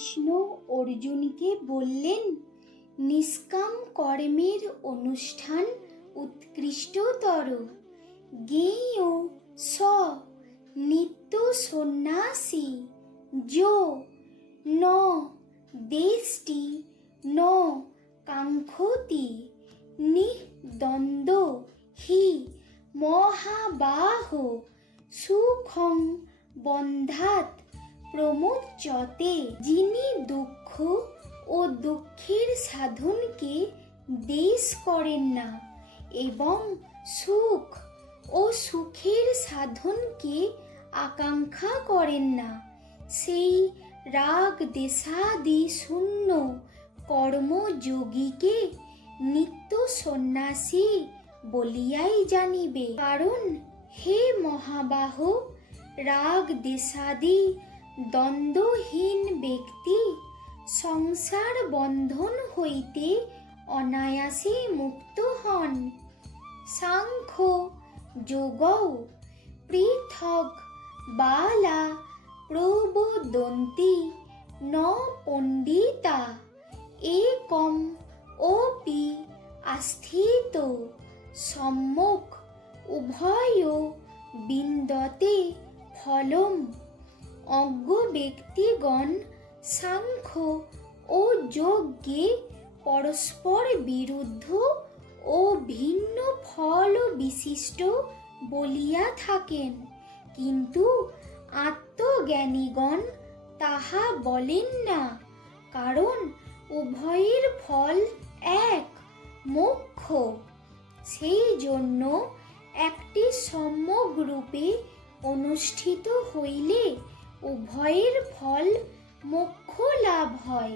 শ্রীকৃষ্ণ অর্জুনকে বললেন, নিষ্কাম কর্মের অনুষ্ঠান উৎকৃষ্টতর। জ্ঞেয় স নিত্য সন্ন্যাসী যো ন দেষ্টি ন কাঙ্ক্ষতি নিদ্বন্দ্ব হি মহাবাহো সুখং বন্ধাত প্রমোচ্যতে। যিনি দুঃখ ও দুঃখের সাধনকে দেশ করেন না এবং সুখ ও সুখের সাধনকে আকাঙ্ক্ষা করেন না, সেই রাগ দেশাদি শূন্য কর্মযোগীকে নিত্য সন্ন্যাসী বলিয়াই জানিবে। কারণ হে মহাবাহো, রাগ দেশাদি দ্বন্দ্বহীন ব্যক্তি সংসার বন্ধন হইতে অনায়াসে মুক্ত হন। সাংখ্য যোগৌ পৃথক বালা প্রবোদন্তি ন পণ্ডিতা একম অপি আস্থিত সম্যক উভয় বিন্দতে ফলম। অজ্ঞ ব্যক্তিগণ সাংখ্য ও যোগে পরস্পর বিরুদ্ধ ও ভিন্ন ফল বিশিষ্ট বলিয়া থাকেন, কিন্তু আত্মজ্ঞানীগণ তাহা বলেন না, কারণ উভয়ের ফল এক, মোক্ষ। সেই জন্য একটি সম্যক রূপে অনুষ্ঠিত হইলে উভয়ের ফল মোক্ষ লাভ হয়।